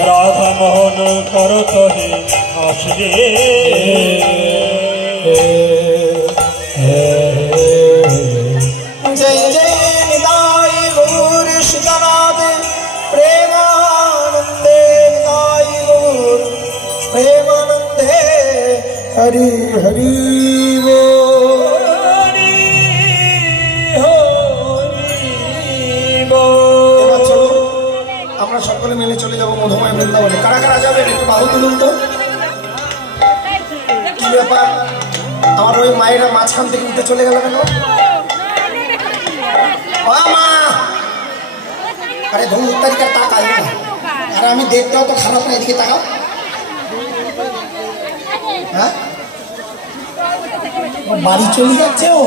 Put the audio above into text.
राधा मोहन करत ही आसरे जय जय निताय गौर सीतानाथ प्रेमानंदे निताय गौर प्रेमानंदे हरि हरि সকলে মিলে চলে যাব মধুময় বৃন্দাবনে। কারা কারা যাবেন একটু বাহু তুলুন তো। কি ব্যাপার, আমার ওই মায়েরা মাঝখান থেকে উঠে চলে গেল কেন? মা, আরে ধুম তারিখের তাকাই না, আরে আমি দেখতেও তো খারাপ না, এদিকে তাকাও। হ্যাঁ, বাড়ি চলে যাচ্ছে ও।